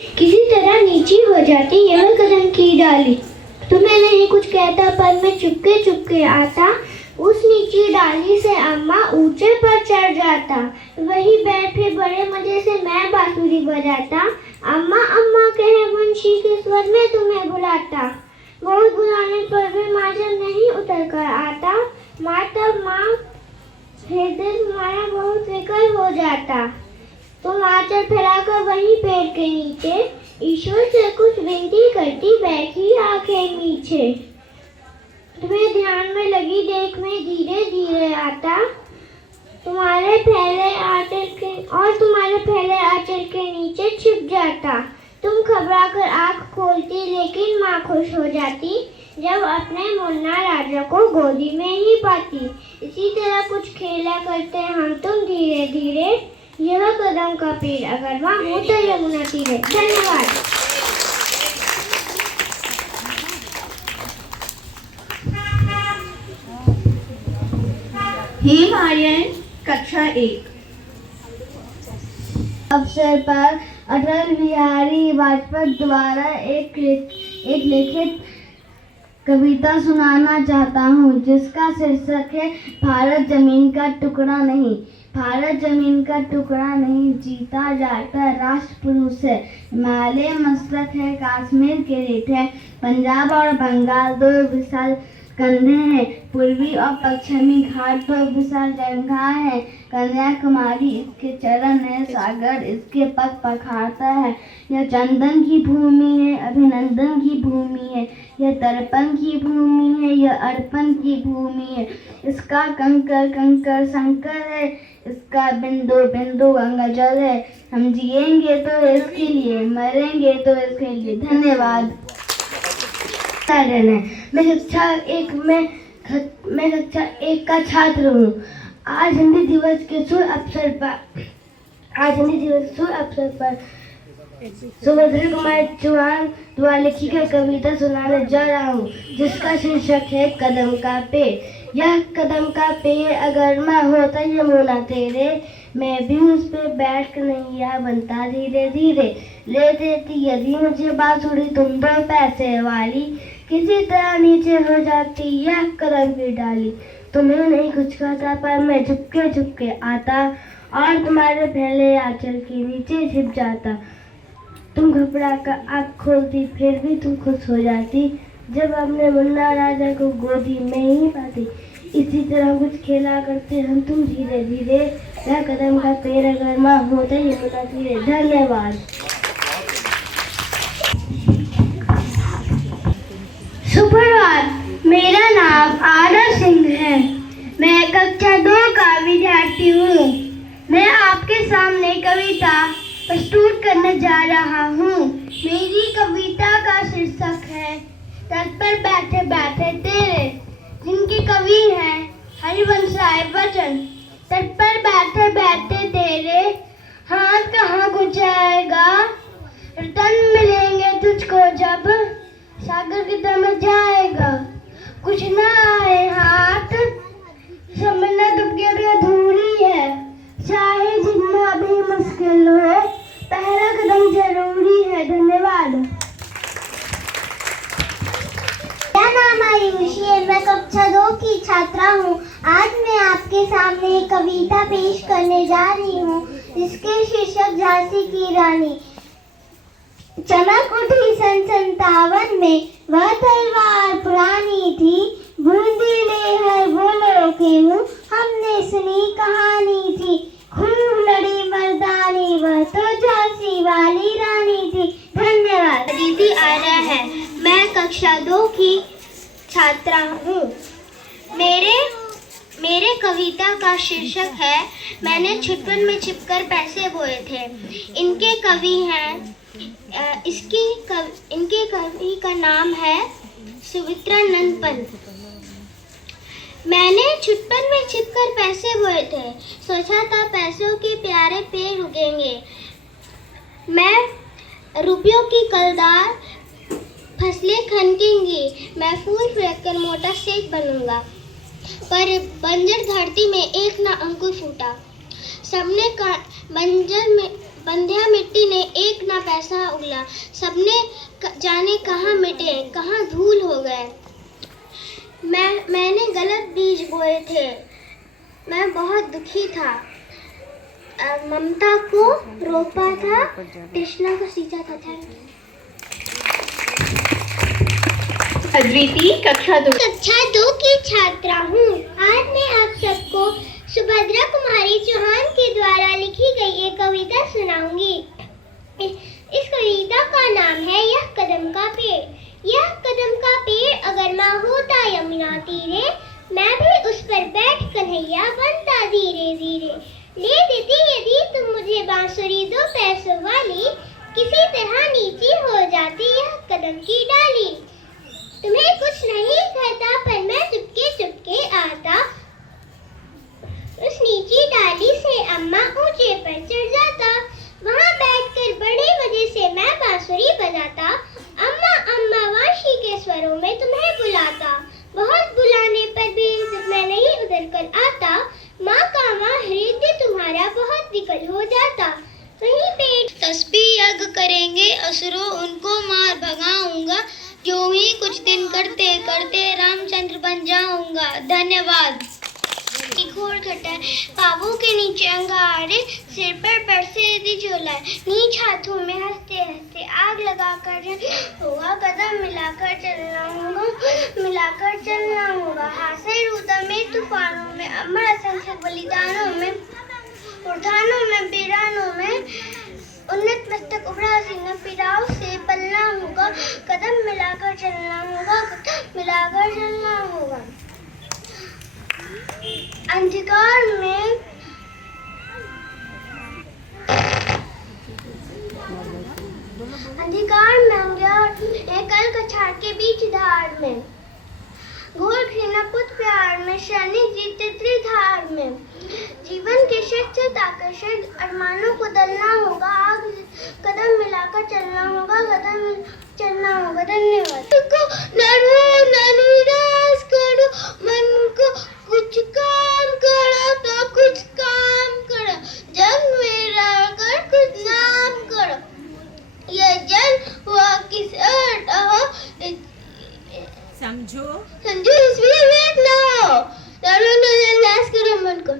किसी तरह नीची हो जाती यह कदम की डाली। तुम्हें नहीं कुछ कहता पर मैं चुपके चुपके आता। उस नीची डाली से अम्मा ऊंचे पर चढ़ जाता। वही बैठे बड़े मजे से मैं बांसुरी बजाता। अम्मा अम्मा कहे मुंशी के स्वर में तुम्हें बुलाता। बहुत बुलाने पर भी माँ जब नहीं उतर कर आता, माँ तब माँ हृदय तुम्हारा बहुत विकल हो जाता। तुम आंचल फैलाकर वहीं पेड़ के नीचे ईश्वर से कुछ विनती करती बैठी आंखें नीचे। तुम्हें ध्यान में लगी देख मैं धीरे धीरे आता। तुम्हारे फैले आंचल के नीचे छिप जाता। तुम घबरा कर आँख खोलती लेकिन माँ खुश हो जाती जब अपने मुन्ना राजा को गोदी में ही पाती। इसी तरह कुछ खेला करते हम तुम धीरे धीरे। यह कदम का पेड़ अगर माँ हो तो यमुना तीरे। धन्यवाद। हेम आर्यन, कक्षा 1। अवसर पर अटल बिहारी वाजपेयी द्वारा एक लिखित कविता सुनाना चाहता हूँ जिसका शीर्षक है भारत जमीन का टुकड़ा नहीं। भारत जमीन का टुकड़ा नहीं, जीता जाता राष्ट्र पुरुष है। हिमालय मस्तक है, कश्मीर किरीट है, पंजाब और बंगाल दो विशाल कंधे हैं, पूर्वी और पश्चिमी घाट पर विशाल जगह है। कन्याकुमारी इसके चरण है, सागर इसके पग पखारता है। यह चंदन की भूमि है, अभिनंदन की भूमि है, यह तर्पण की भूमि है, यह अर्पण की भूमि है। इसका कंकर कंकर शंकर है, इसका बिंदु बिंदु गंगा जल है। हम जिएंगे तो इसके लिए, मरेंगे तो इसके लिए। धन्यवाद। मैं कक्षा एक का छात्र हूँ। आज हिंदी दिवस के शुभ अवसर पर सुभद्रा कुमार चौहान द्वारा लिखी गई कविता सुनाने जा रहा हूँ जिसका शीर्षक है कदम का पेड़। यह कदम का पेड़ अगर मैं होता यमुना तेरे, मैं भी उस पे बैठ कर नैया बनता धीरे धीरे। ले देती यदि मुझे बांसुरी तुम पर पैसे वाली, किसी तरह नीचे हो जाती यह कदम की डाली। तुम्हें नहीं कुछ कहता पर मैं चुपके चुपके आता और तुम्हारे फैले आंचल के नीचे छिप जाता। तुम घबरा कर आँख खोलती फिर भी तुम खुश हो जाती जब अपने मुन्ना राजा को गोदी में ही पाती। इसी तरह कुछ खेला करते हम तुम धीरे धीरे। यह कदम का पेड़ अगर माँ होता यमुना तीरे। धन्यवाद। सुप्रभात, मेरा नाम आदर सिंह है। मैं कक्षा 2 का विद्यार्थी हूँ। मैं आपके सामने कविता प्रस्तुत करने जा रहा हूँ। मेरी कविता का शीर्षक है तट पर बैठे बैठे तेरे। जिनके कवि हैं हरिवंश राय बच्चन। तट पर बैठे बैठे तेरे, हाथ कहाँ गुजाएगा, रतन मिलेंगे तुझको जब सागर की तरफ जाएगा। कुछ ना आए हाथ, समझना दुबके भी अधूरी है। चाहे जितना भी मुश्किल हो, पहला कदम जरूरी है। धन्यवाद। मेरा नाम आयुषी है। मैं कक्षा 2 की छात्रा हूँ। आज मैं आपके सामने एक कविता पेश करने जा रही हूँ जिसके शीर्षक झांसी की रानी। चमक उठी सन 57 में, वह तलवार पुरानी थी। बूंदीले हर बोलों के मुँह हमने सुनी कहानी थी। खूब लड़ी मर्दानी, वह तो झांसी वाली रानी थी। धन्यवाद। दीदी आर्या है। मैं कक्षा 2 की छात्रा हूँ। मेरे कविता का शीर्षक है मैंने छुटपन में छिपकर पैसे बोए थे। इनके कवि हैं इनके कवि का नाम है सुमित्रा नंद पंत। मैंने छुटपन में छिपकर पैसे बोए थे, सोचा था पैसों के प्यारे पेड़ उगेंगे। मैं रुपयों की कलदार फसलें खनकेंगी, मैं फूल फेंककर मोटा सेठ बनूंगा। पर बंजर धरती में एक ना अंकुर फूटा। सबने बंधिया मिट्टी ने एक ना पैसा उगला, सबने जाने कहाँ मिटे, कहाँ धूल हो गए। मैंने गलत बीज बोए थे, मैं बहुत दुखी था। ममता को रोपा था, कृष्णा को सींचा था। अद्विति कक्षा 2 की छात्रा हूँ। आज मैं आप सबको सुभद्रा कुमारी चौहान के द्वारा लिखी गई एक कविता सुनाऊंगी। इस कविता का नाम है यह कदम का पेड़। यह कदम का पेड़ अगर माँ होता यमुना तीरे, मैं भी उस पर बैठ कन्हैया बनता धीरे धीरे। ले देती यदि तुम मुझे बांसुरी 2 पैसों वाली, किसी तरह नीची हो जाती यह कदम की डाली। तुम्हें कुछ नहीं कहता पर मैं चुपके चुपके आता, उस नीची डाली से अम्मा ऊंचे पर चढ़ जाता। वहाँ बैठकर बड़े मजे से मैं बांसुरी बजाता। अम्मा अम्मा वाशी के स्वरों में तुम्हें बुलाता। बहुत बुलाने पर भी मैं नहीं उधर कर आता। माँ का माँ हृदय तुम्हारा बहुत विकल हो जाता। वहीं पे तस्बीह यज्ञ करेंगे असुरों, उनको मार भगाऊंगा। जो ही कुछ दिन करते करते रामचंद्र बन जाऊंगा। धन्यवाद। घोर घटा पावों के नीचे अंगारे, सिर पर बरसे यदि झोला, नीच हाथों में हंसते हंसते आग लगाकर होगा। कदम मिलाकर चलना होगा, मिलाकर चलना होगा। हासे रुदा में तूफानों में, अमर असंख्य बलिदानों में, उड़ानों में वीरानों में, उन्नत मस्तक उभरा सिंह पिराओ से पलना होगा। कदम मिलाकर चलना होगा, कदम मिलाकर चलना होगा। अंधकार में कल कछाड़ के बीच धार में, घोर घृणा पुत प्यार में, सैनिक जीते त्रिधार में। जीवन के शस्त्र ताकत अरमानों को दलना होगा। आग कदम मिलाकर चलना होगा, कदम चलना होगा। धन्यवाद। करो मन को कुछ काम करो तो कुछ काम करो, जंग में रहकर कुछ नाम करो। यह जंग हुआ किस अर्थ हो, समझो इसमें वेट ना हो। नाश करो मन को।